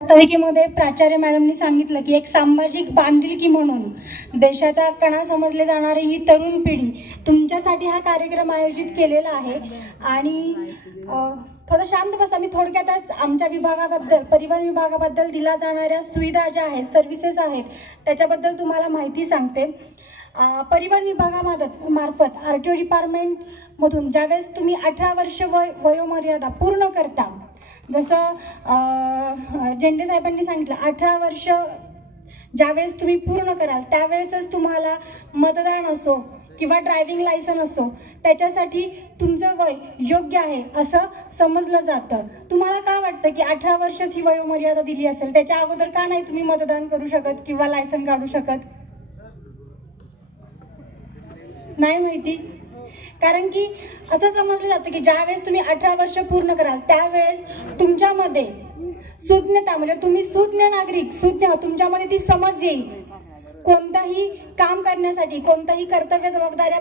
प्रास्ताविकेमध्ये प्राचार्य मॅडमनी सांगितलं की एक सामाजिक बांधिलकी म्हणून देशाचा कणा समजले जाणारी ही तरुण पिढी तुमच्यासाठी हा कार्यक्रम आयोजित केलेला आहे. आणि थोडं शांत बसा. मी थोडक्यातच आमच्या विभागाबद्दल, परिवहन विभागाबद्दल दिल्या जाणाऱ्या सुविधा ज्या आहेत, सर्व्हिसेस आहेत, त्याच्याबद्दल तुम्हाला माहिती सांगते. परिवहन विभागामार्फत RTO डिपार्टमेंटमधून ज्यावेळेस तुम्ही 18 वर्ष वयोमर्यादा पूर्ण करता, जसं झेंडे साहेबांनी सांगितलं, 18 वर्ष ज्यावेळेस तुम्ही पूर्ण कराल त्यावेळेसच तुम्हाला मतदान असो किंवा ड्रायव्हिंग लायसन असो त्याच्यासाठी तुमचं वय योग्य आहे असं समजलं जातं. तुम्हाला काय वाटतं की 18 वर्षच ही वयोमर्यादा दिली असेल, त्याच्या अगोदर का नाही तुम्ही मतदान करू शकत किंवा लायसन काढू शकत? नाही माहिती. कारण की असं समजलं जातं की ज्यावेळेस तुम्ही 18 वर्ष पूर्ण कराल त्यावेळेस तुमच्यामध्ये सुज्ञता, म्हणजे तुम्ही सुज्ञ नागरिक, तुमच्यामध्ये ती समज येईल. कोणताही काम करण्यासाठी, कोणताही कर्तव्य जबाबदाऱ्या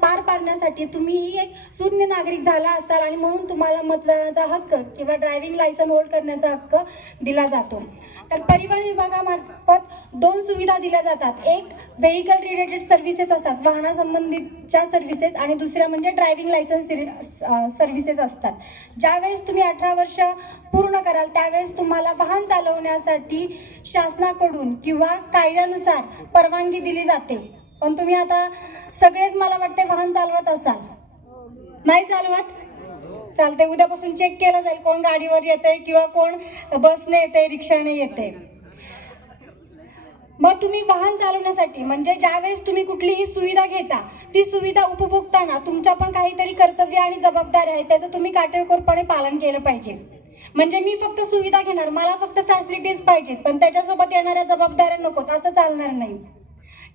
पार पाडण्यासाठी तुम्ही एक सुज्ञ नागरिक झाला असाल आणि म्हणून तुम्हाला मतदानाचा हक्क किंवा ड्रायव्हिंग लायसन होल्ड करण्याचा हक्क दिला जातो. तर परिवहन विभागामार्फत 2 सुविधा दिल्या जातात. एक व्हेकल रिलेटेड सर्व्हिसेस असतात, वाहनासंबंधीच्या सर्व्हिसेस, आणि दुसऱ्या म्हणजे ड्रायव्हिंग लायसन्स सर्व्हिसेस असतात. ज्यावेळेस तुम्ही 18 वर्ष पूर्ण कराल त्यावेळेस तुम्हाला वाहन चालवण्यासाठी शासनाकडून किंवा कायद्यानुसार परवानगी दिली जाते. पण तुम्ही आता सगळेच मला वाटते वाहन चालवत असाल, नाही चालवत? चालते, उद्यापासून चेक केलं जाईल कोण गाडीवर येते किंवा कोण बसने येते, रिक्षाने येते. मग तुम्ही वाहन चालवण्यासाठी म्हणजे ज्यावेळेस तुम्ही कुठलीही सुविधा घेता ती सुविधा उपभोगताना तुमच्या पण काहीतरी कर्तव्य आणि जबाबदाऱ्या आहेत, त्याचं तुम्ही काटेकोरपणे पालन केलं पाहिजे. म्हणजे मी फक्त सुविधा घेणार, मला फक्त फॅसिलिटीज पाहिजेत, पण त्याच्यासोबत येणाऱ्या जबाबदाऱ्या नकोत, असं चालणार नाही.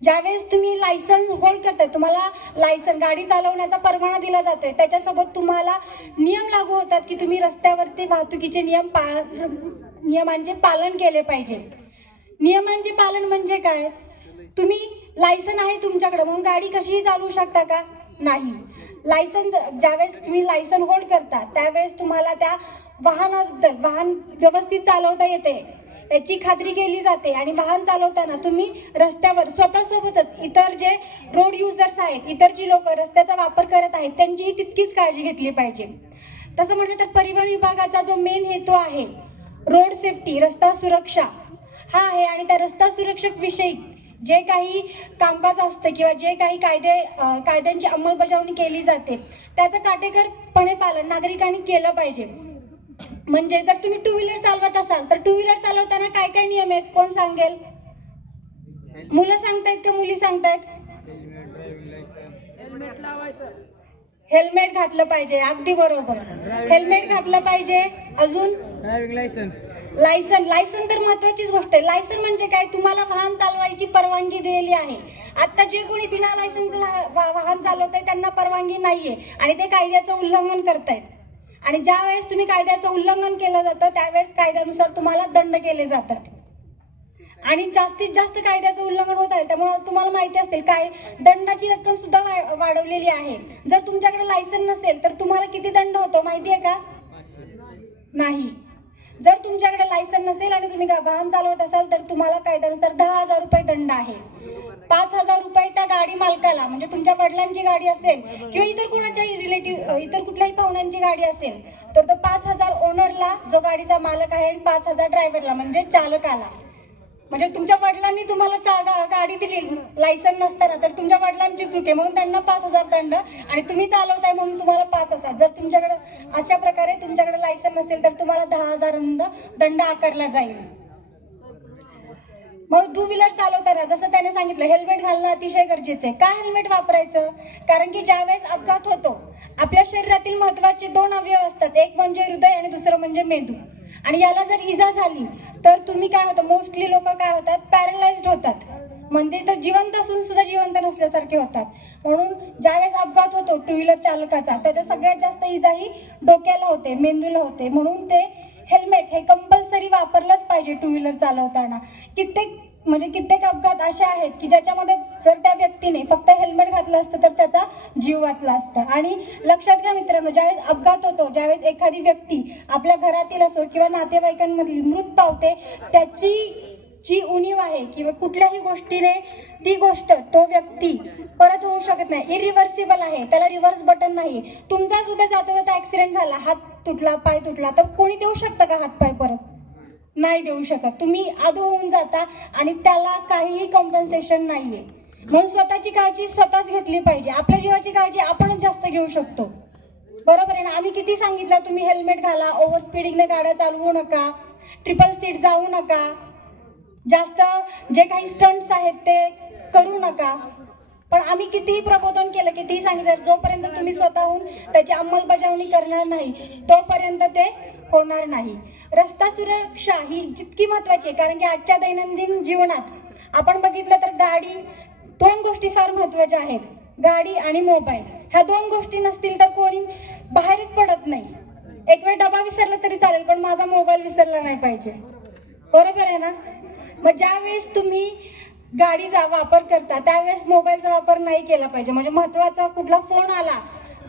ज्यावेळेस तुम्ही लायसन होल्ड करताय, तुम्हाला लायसन गाडी चालवण्याचा परवाना दिला जातोय, त्याच्यासोबत तुम्हाला नियम लागू होतात की तुम्ही रस्त्यावरती वाहतुकीचे नियमांचे पालन केले पाहिजे. नियमांचे पालन म्हणजे काय? तुम्ही लायसन आहे तुमच्याकडे म्हणून गाडी कशीही चालवू शकता का? नाही. लायसन ज्यावेळेस तुम्ही लायसन होल्ड करता त्यावेळेस तुम्हाला त्या वाहन व्यवस्थित चालवता येते याची खात्री केली जाते. आणि वाहन चालवताना तुम्ही रस्त्यावर स्वतःसोबतच इतर जे रोड युजर्स आहेत, इतर जी लोक रस्त्याचा वापर करत आहेत, त्यांचीही तितकीच काळजी घेतली पाहिजे. तसं म्हटलं तर परिवहन विभागाचा जो मेन हेतू आहे रोड सेफ्टी, रस्ता सुरक्षा हा आहे. आणि त्या रस्ता सुरक्षक विषयी जे काही कामकाज असतं किंवा जे काही कायद्यांची अंमलबजावणी केली जाते त्याचं काटेकोरपणे पालन नागरिकांनी केलं पाहिजे. म्हणजे जर तुम्ही 2 व्हीलर चालवत असाल तर 2 व्हीलर चालवताना काय काय नियम आहेत कोण सांगेल? मुलं सांगतायत का मुली सांगतायत? हेल्मेट घातलं पाहिजे, अगदी बरोबर, हेल्मेट घातलं पाहिजे. अजून लायसन तर महत्वाचीच गोष्ट आहे. लायसन म्हणजे काय? तुम्हाला वाहन चालवायची परवानगी दिलेली आहे. आता जे कोणी बिना लायसनचं वाहन चालवतंय त्यांना परवानगी नाहीये आणि ते कायद्याचं उल्लंघन करतायत. आणि ज्या वेळेस तुम्ही कायद्याचं उल्लंघन केलं जातं त्यावेळेस कायद्यानुसार तुम्हाला दंड केले जातात. आणि जास्तीत जास्त कायद्याचं उल्लंघन होत आहे त्यामुळे तुम्हाला माहिती असतील काय दंडाची रक्कम सुद्धा वाढवलेली आहे. जर तुमच्याकडे लायसन नसेल तर तुम्हाला किती दंड होतो माहिती आहे का? नाही. जर तुमच्याकडे लायसन नसेल आणि तुम्ही वाहन चालवत असाल तर तुम्हाला कायद्यानुसार 10,000 रुपये दंड आहे. 5,000 रुपये त्या गाडी मालकाला, म्हणजे तुमच्या वडिलांची गाडी असेल किंवा इतर कोणाच्याही रिलेटिव्ह, इतर कुठल्याही पाहुण्यांची गाडी असेल तर तो 5,000 ओनरला, जो गाडीचा मालक आहे, आणि 5,000 ड्रायव्हरला म्हणजे चालकाला. म्हणजे तुमच्या वडिलांनी तुम्हाला गाडी दिली लायसन नसताना तर तुमच्या वडिलांची चूक आहे म्हणून त्यांना 5,000 दंड, आणि तुम्ही चालवताय म्हणून तुम्हाला 5,000. जर तुमच्याकडे अशा प्रकारे तुमच्याकडे लायसन नसेल तर तुम्हाला 10,000 दंड आकारला जाईल. मग 2 व्हीलर चालवताना जसं त्याने सांगितलं हेल्मेट घालणं अतिशय गरजेचं आहे. का हेल्मेट वापरायचं? कारण की ज्यावेळेस अपघात होतो आपल्या शरीरातील महत्वाचे 2 अवयव असतात, एक म्हणजे हृदय आणि दुसरं म्हणजे मेंदू. आणि याला जर इजा झाली तर तुम्ही काय होतं, मोस्टली लोक काय होतात, पॅरलाइज्ड होतात, म्हणजे तर जिवंत असून सुद्धा जिवंत नसल्यासारखे होतात. म्हणून ज्यावेळेस अपघात होतो 2 व्हीलर चालकाचा त्याच्या सगळ्यात जास्त इजा ही डोक्याला होते, मेंदूला होते. म्हणून ते हेल्मेट हे कंपल्सरी वापरलंच पाहिजे 2 व्हीलर चालवताना. कित्येक म्हणजे कित्येक अपघात असे आहेत की ज्याच्यामध्ये जर त्या व्यक्तीने फक्त हेल्मेट घातलं असतं तर त्याचा जीव वाचला असता. आणि लक्षात घ्या मित्रांनो, ज्यावेळेस अपघात होतो, ज्यावेळेस एखादी व्यक्ती आपल्या घरातील असो किंवा नातेवाईकांमधील मृत पावते, त्याची जी उणीव आहे किंवा कुठल्याही गोष्टीने ती गोष्ट तो व्यक्ती परत होऊ शकत नाही, इरिव्हर्सिबल आहे, त्याला रिव्हर्स बटन नाही. तुमचाच उद्या जाता जाता ऍक्सिडेंट झाला, हात तुटला, पाय तुटला, तर कोणी देऊ शकतं का हात पाय परत? नाही देऊ शकत. तुम्ही अधो होऊन जाता आणि त्याला काहीही कॉम्पन्सेशन नाहीये. म्हणून स्वतःची काळजी स्वतःच घेतली पाहिजे. आपल्या जीवाची काळजी आपणच जास्त घेऊ शकतो, बरोबर आहे ना? आम्ही किती सांगितलं, तुम्ही हेल्मेट घाला, ओव्हर स्पीडिंगने गाड्या चालवू नका, ट्रिपल सीट जाऊ नका, जास्त जे काही स्टंट्स आहेत ते करू नका. पण आम्ही कितीही प्रबोधन केलं, कितीही सांगितलं, जोपर्यंत तुम्ही स्वतःहून त्याची अंमलबजावणी करणार नाही तोपर्यंत ते होणार नाही. रस्ता सुरक्षा ही जितकी महत्वाची आहे, कारण की आजच्या दैनंदिन जीवनात आपण बघितलं तर गाडी, दोन गोष्टी फार महत्वाच्या आहेत, गाडी आणि मोबाईल. ह्या दोन गोष्टी नसतील तर कोणी बाहेरच पडत नाही. एक वेळ डबा विसरला तरी चालेल, पण माझा मोबाईल विसरला नाही पाहिजे, बरोबर आहे ना? मग ज्यावेळेस तुम्ही गाडीचा वापर करता त्यावेळेस मोबाईलचा वापर नाही केला पाहिजे. म्हणजे महत्वाचा कुठला फोन आला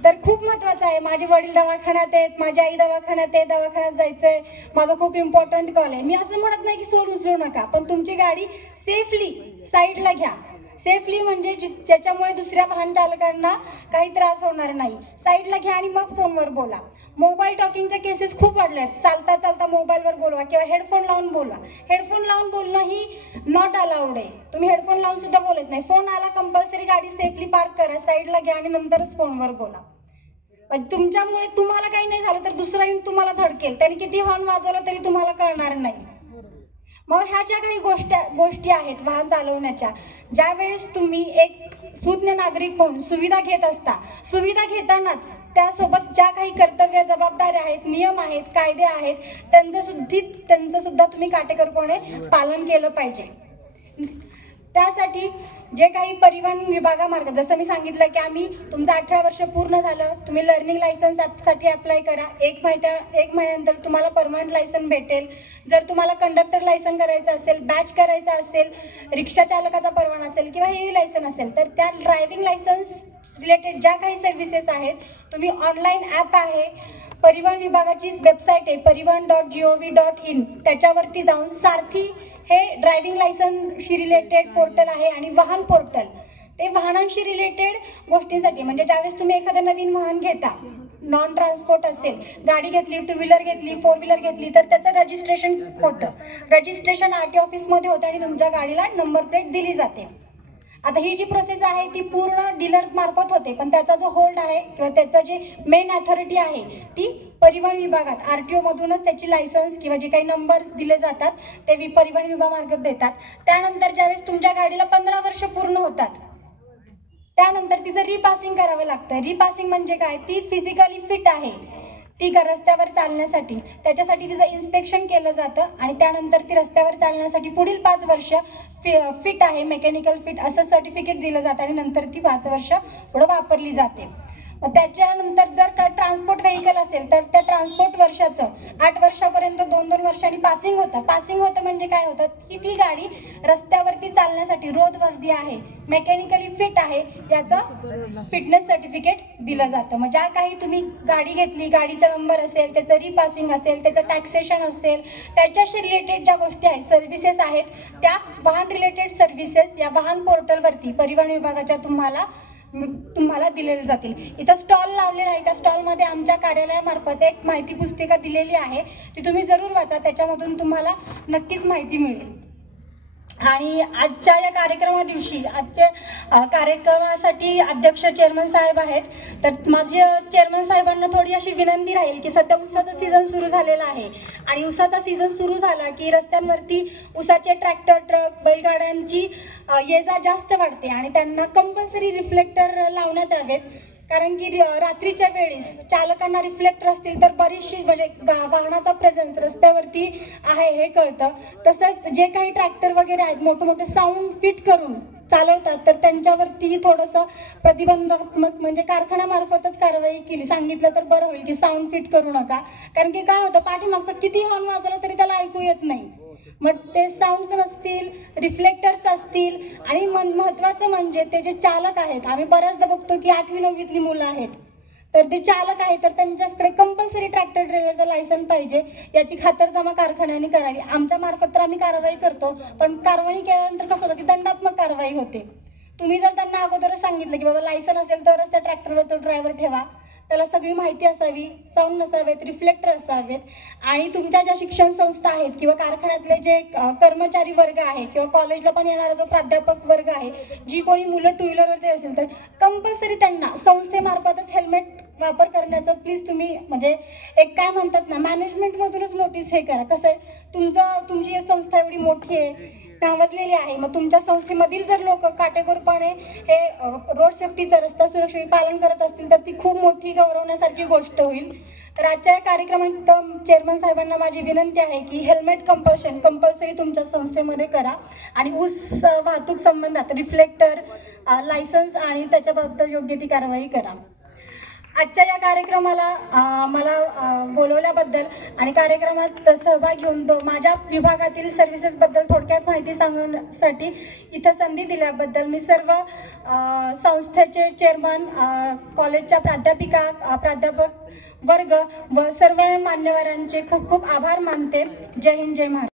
तर खूप महत्वाचं आहे, माझे वडील दवाखान्यात आहेत, माझी आई दवाखान्यात आहे, दवाखान्यात जायचंय, माझा खूप इम्पॉर्टंट कॉल आहे. मी असं म्हणत नाही की फोन उचलू नका, पण तुमची गाडी सेफली साईडला घ्या. सेफली म्हणजे ज्याच्यामुळे दुसऱ्या वाहन चालकांना काही त्रास होणार नाही. साईडला घ्या आणि मग फोनवर बोला. मोबाईल टॉकिंगच्या केसेस खूप वाढल्या आहेत. चालता चालता मोबाईलवर बोलवा किंवा हेडफोन लावून बोला. हेडफोन लावून बोलणं ही नॉट अलाउड आहे. तुम्ही हेडफोन लावून सुद्धा बोलायच नाही. फोन आला कंपल्सरी गाडी सेफली पार्क करा, साईडला घ्या आणि नंतरच फोनवर बोला. तुमच्यामुळे तुम्हाला काही नाही झालं तर दुसरा येऊन तुम्हाला धडकेल, त्याने किती हॉर्न वाजवलं तरी तुम्हाला कळणार नाही. मग ह्या ज्या काही गोष्टी आहेत वाहन चालवण्याच्या, ज्यावेळेस तुम्ही एक सुज्ञ नागरिक म्हणून सुविधा घेत असता, सुविधा घेतानाच त्यासोबत ज्या काही कर्तव्य, जबाबदाऱ्या आहेत, नियम आहेत, कायदे आहेत, त्यांचं सुद्धा तुम्ही काटेकोरपणे पालन केलं पाहिजे. त्यासाठी जे काही परिवहन विभागामार्फत, जसं मी सांगितलं की आम्ही तुमचं 18 वर्ष पूर्ण झालं, तुम्ही लर्निंग लायसन्स साठी अप्लाय करा. एक महिन्यानंतर तुम्हाला परमनंट लायसन भेटेल. जर तुम्हाला कंडक्टर लायसन करायचं असेल, बॅच करायचा असेल, रिक्षा चालकाचा परवाना असेल किंवा हेवी लायसन असेल, तर त्या ड्रायव्हिंग लायसन्स रिलेटेड ज्या काही सर्व्हिसेस आहेत, तुम्ही ऑनलाईन ॲप आहे, परिवहन विभागाची वेबसाईट आहे parivan.gov.in, त्याच्यावरती जाऊन सारथी हे ड्रायव्हिंग लायसन्सशी रिलेटेड पोर्टल आहे आणि वाहन पोर्टल, ते वाहनांशी रिलेटेड गोष्टींसाठी. म्हणजे ज्यावेळेस तुम्ही एखादं नवीन वाहन घेता, नॉन ट्रान्सपोर्ट असेल, गाडी घेतली, टू व्हीलर घेतली, फोर व्हीलर घेतली, तर त्याचं रजिस्ट्रेशन होतं. रजिस्ट्रेशन RTO ऑफिसमध्ये होतं आणि तुमच्या गाडीला नंबर प्लेट दिली जाते. आता ही जी प्रोसेस आहे ती पूर्ण डीलर मार्फत होते, पण त्याचा जो होल्ड आहे किंवा त्याचं जे मेन अथॉरिटी आहे ती परिवहन विभागात RTO मधूनच त्याची लायसन्स किंवा जे काही नंबर्स दिले जातात ते परिवहन विभागामार्फत देतात. त्यानंतर ज्यावेळेस तुमच्या गाडीला 15 वर्ष पूर्ण होतात, त्यानंतर तिचं रिपासिंग करावं लागतं. रिपासिंग म्हणजे काय? ती फिजिकली फिट आहे, ती रस्त्यावर चालण्यासाठी, त्याच्यासाठी तिचं इन्स्पेक्शन केलं जातं आणि त्यानंतर ती रस्त्यावर चालण्यासाठी पुढील 5 वर्ष फिट आहे, मेकॅनिकल फिट असं सर्टिफिकेट दिलं जातं आणि नंतर ती 5 वर्ष पुढे वापरली जाते. त्याच्यानंतर जर का ट्रान्सपोर्ट व्हेकल असेल तर त्या ट्रान्सपोर्ट वर्षाचं 8 वर्षापर्यंत 2-2 वर्षांनी पासिंग होतं. पासिंग होतं म्हणजे काय होतं की ती गाडी रस्त्यावरती चालण्यासाठी रोडवर्दी आहे, मेकॅनिकली फिट आहे, याचं फिटनेस सर्टिफिकेट दिलं जातं. मग ज्या काही तुम्ही गाडी घेतली, गाडीचा नंबर असेल, त्याचं रिपासिंग असेल, त्याचं टॅक्सेशन असेल, त्याच्याशी रिलेटेड ज्या गोष्टी आहेत, सर्व्हिसेस आहेत, त्या वाहन रिलेटेड सर्व्हिसेस या वाहन पोर्टलवरती परिवहन विभागाच्या तुम्हाला दिलेले जातील. इथं स्टॉल लावलेला आहे, त्या स्टॉलमध्ये आमच्या कार्यालयामार्फत एक माहिती पुस्तिका दिलेली आहे, ती तुम्ही जरूर वाचा, त्याच्यामधून तुम्हाला नक्कीच माहिती मिळेल. आणि आजच्या या कार्यक्रमादिवशी, आजच्या कार्यक्रमासाठी अध्यक्ष चेअरमन साहेब आहेत, तर माझी चेअरमन साहेबांना थोडी अशी विनंती राहील की सध्या उसाचा सीझन सुरू झालेला आहे आणि उसाचा सीझन सुरू झाला की रस्त्यांवरती उसाचे ट्रॅक्टर, ट्रक, बैलगाड्यांची ये जा जास्त वाढते आणि त्यांना कंपल्सरी रिफ्लेक्टर लावण्यात यावेत. कारण की रात्रीच्या वेळेस चालकांना रिफ्लेक्टर असतील तर बरीचशी म्हणजे वाहनाचा प्रेझेन्स रस्त्यावरती आहे हे कळतं. तसंच जे काही ट्रॅक्टर वगैरे आहेत मोठे मोठे साऊंड फिट करून चालवतात तर त्यांच्यावरती थोडंसं प्रतिबंधात्मक म्हणजे कारखान्यामार्फतच कारवाई केली, सांगितलं तर बरं होईल की साऊंड फिट करू नका. कारण की काय होतं, पाठीमागचं किती हॉर्न वाजवलं तरी त्याला ऐकू येत नाही. मग ते साऊंड्स नसतील, रिफ्लेक्टर्स असतील, आणि महत्त्वाचं म्हणजे ते जे चालक आहेत, आम्ही बऱ्याचदा बघतो की 8वी-9वीतली मुलं आहेत, तर ते चालक आहे तर त्यांच्याकडे कंपल्सरी ट्रॅक्टर ट्रेलरचं लायसन पाहिजे, याची खातरजमा कारखान्याने करावी. आमच्या मार्फत तर आम्ही कारवाई करतो, पण कारवाई केल्यानंतर कसं होतं की दंडात्मक कारवाई होते. तुम्ही जर त्यांना अगोदरच सांगितलं की बाबा लायसन असेल तरच त्या ट्रॅक्टरवर तो ड्रायव्हर ठेवा, त्याला सगळी माहिती असावी, साऊंड नसावेत, रिफ्लेक्टर असावेत, आणि तुमच्या ज्या शिक्षण संस्था आहेत किंवा कारखान्यातले जे कर्मचारी वर्ग आहे किंवा कॉलेजला पण येणारा जो प्राध्यापक वर्ग आहे, जी कोणी मुलं टू व्हीलरवरती असेल तर कंपल्सरी त्यांना संस्थेमार्फतच हेल्मेट वापर करण्याचं प्लीज तुम्ही म्हणजे एक काय म्हणतात ना, मॅनेजमेंटमधूनच नोटीस हे करा. कसं आहे, तुमची संस्था एवढी मोठी आहे, नावाजलेली आहे, मग तुमच्या संस्थेमधील जर लोक काटेकोरपणे हे रोड सेफ्टीचं, रस्ता सुरक्षेचे पालन करत असतील तर ती खूप मोठी गौरवण्यासारखी गोष्ट होईल. तर आजच्या या कार्यक्रमात चेअरमन साहेबांना माझी विनंती आहे की हेल्मेट कंपल्सरी तुमच्या संस्थेमध्ये करा, आणि ऊस वाहतूक संबंधात रिफ्लेक्टर, लायसन्स आणि त्याच्याबाबत योग्य ती कारवाई करा. आजच्या या कार्यक्रमाला मला बोलवल्याबद्दल आणि कार्यक्रमात सहभाग घेऊन माझ्या विभागातील सर्व्हिसेसबद्दल थोडक्यात माहिती सांगण्यासाठी इथं संधी दिल्याबद्दल मी सर्व संस्थेचे चेअरमन, कॉलेजच्या प्राध्यापक वर्ग व सर्व मान्यवरांचे खूप खूप आभार मानते. जय हिंद, जय महाराष्ट्र.